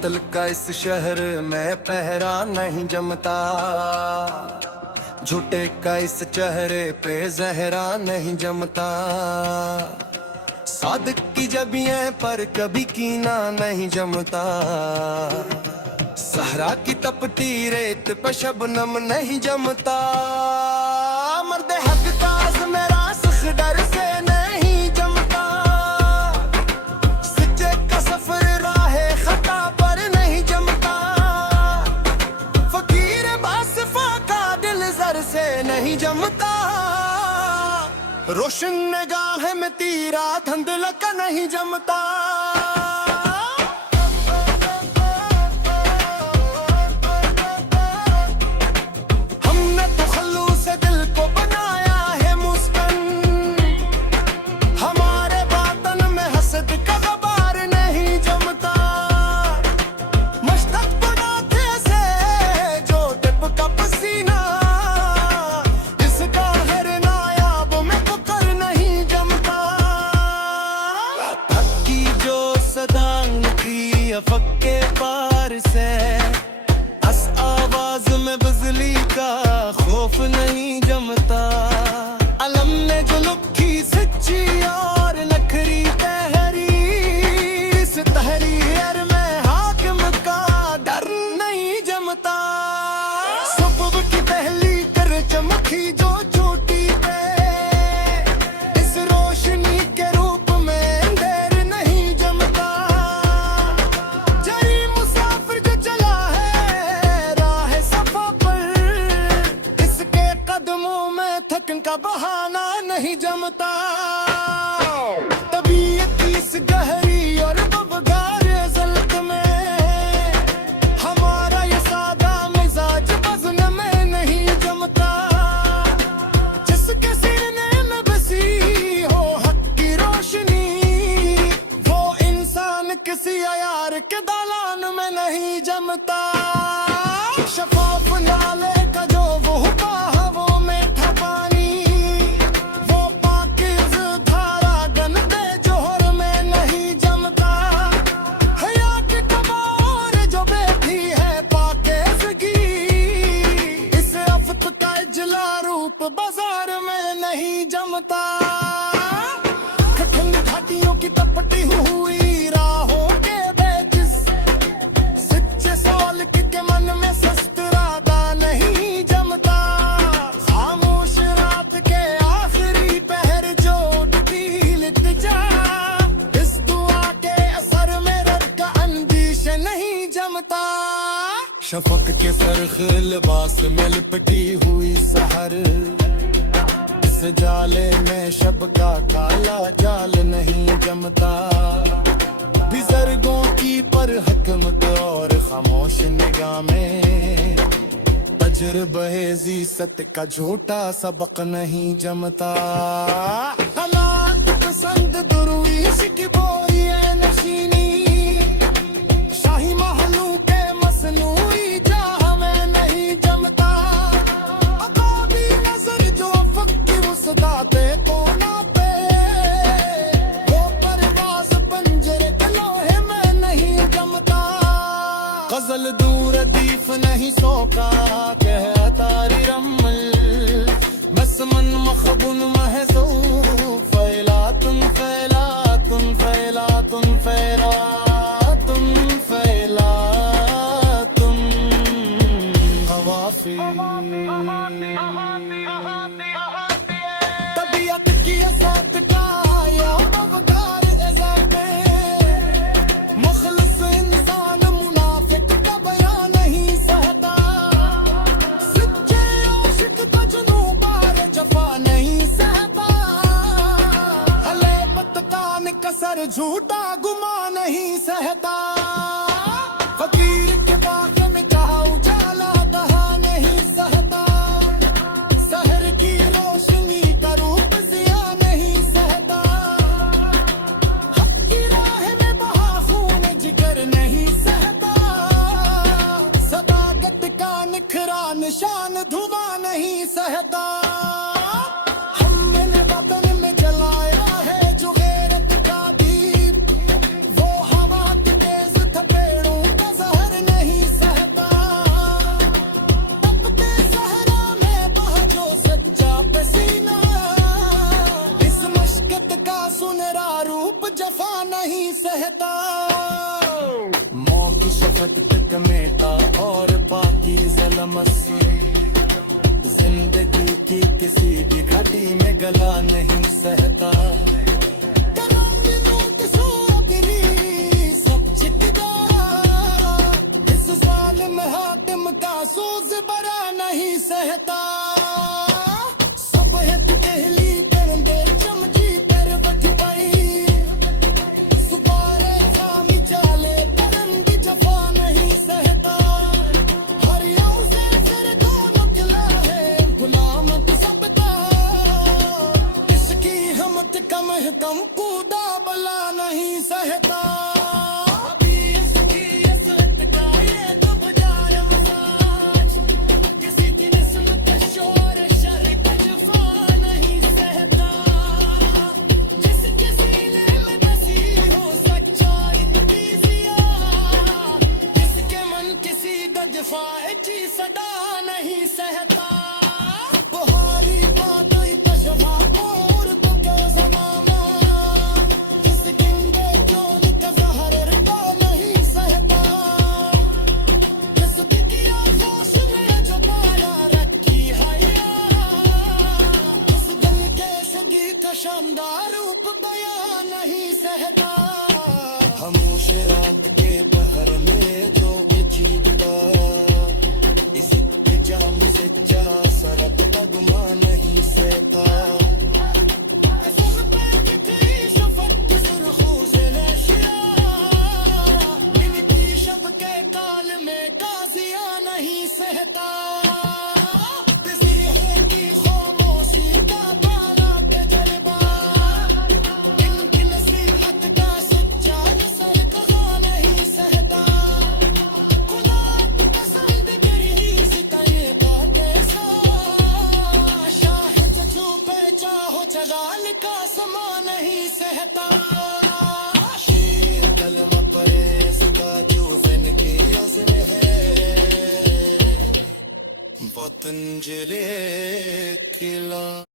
कातिल का इस शहर में पहरा नहीं जमता, झूठे का इस चेहरे पे जहरा नहीं जमता। सादिक की जबियें पर कभी कीना नहीं जमता, सहरा की तपती रेत पे शबनम नहीं जमता। मर्द हक का मेरा डर से नहीं जमता, सच्चे का सफर राहे खता पर नहीं जमता। फकीर बासिफा का दिल जर से नहीं जमता, रोशन निगाह में तीरा धंधला का नहीं जमता। हमने तो खलूस दिल को बनाया है मुस्कन, हमारे बातन में हसद का गबार नहीं जमता। मशतक बनाते से जो टिप का पसीना, इसका हर नायाब में पुकर नहीं जमता। थकी जो सदा थी अफक के पार से, अस आवाज में बिजली का खौफ नहीं जमता। अलम ने जो लुकी सच्ची और नखरी तहरी, इस तहरीर में हाकिम का डर नहीं जमता। सुबह की पहली कर चमकी जो चोटी पे, इस रोशनी के रूप में अंधेर नहीं जमता। जरी मुसाफिर जो चला है राह सफा पर, इसके कदमों में थकन का बहाना नहीं जमता। तबीयत इस गहरी और बबगार जल्द में, हमारा ये सादा मिजाज वज़न में नहीं जमता। जिसके सीने में बसी हो हक की रोशनी, वो इंसान किसी अयार के दालान में नहीं जमता। शफाफ नाले का जो वो हवा में था पानी, वो पाकीज़ धारा गंदे जोहर में नहीं जमता। हया की कमर जो बैठी है पाकीज़गी, इस अफ्त का इजला रूप बाजार में नहीं जमता। कठिन घाटियों की तपती हुई राहों के बेजिस, सच्चे सवाल के मन में सस्तरादा नहीं जमता। खामोश रात के आखिरी पहर जो उठती इल्तिजा, इस दुआ के असर में रब का अंदेश नहीं जमता। शफक के सरख लिबास में लिपटी हुई सहर, इस जाले में शब का काला जाल नहीं जमता। बुजुर्गों की पर हकमत और खामोश निगाह में, तजुर्बे सत का झूठा सबक नहीं जमता। हालात पसंद दुरुईश की बोरी है नशीनी, शाही महलू के मसनूई जहाँ में नहीं जमता। अकाबी नजर जो अफक की वसदाते को नापे, वो परवाज़ पंजरे के लोहे में नहीं जमता। गजल दूर दीफ नहीं सोका कह तारी रमल, मसमन मखबुन महसू फैला तुम फैला तुम फैला तुम फैला तुम फैला तुम हवाफी। तबीयत की असत का या बवगार इज़ाते, मुखलिस इंसान मुनाफिक का बयान नहीं सहता। सच्चे आशिक का जुनून बार जफा नहीं सहता। हले बतकान कसर झूठा गुमा नहीं सहता। फकीर के बाग में जहाँ उजाला दहा नहीं सहता। सहर की रोशनी का रूप जिया नहीं सहता। हक की राह में बहा खून जिगर नहीं सहता। सदाकत का निखरा निशान धुआं नहीं सहता। हमने वतन में जलाया है जो गैरत का दीप, वो हवा की तेज थपेड़ों का जफा नहीं सहता। मौत की शफत पे कमेटा और पाकीज़ा लमस, जिंदगी की किसी भी घटी में गला नहीं सहता। सूज बरा नहीं सहता। सब हित कहली करंदे चमजी पर वठ पई, सुपारे खामी चाले करन की जफा नहीं सहता। हरियाऊ से फिर दोनों किला है गुलाम सबका, इसकी हमत कम है कम कूदा बला नहीं सहता। की सदा नहीं सहता। बुहारी बात तजवा और तो क्या ज़माना, इस किंदे जोन तज़हर रिबा नहीं सहता। इस बिकिया खोश ने जो पाया रखी हया, उस दिन के सगी का शानदार रूप बया नहीं सहता। खामोश रात के पहर में जो जीता, जा सरब तगमा नहीं सहता। शब के काल में काजिया नहीं सहता। खामोशी का पाला तजर्बा, इनकी नसीहत का सच्चा असर कहा नहीं सहता। खुदा पसंद करी सिताए चगाल का समा नहीं सहता। शेर कलम परे सका जो ज़न के अज़्र है, वतन जले किला।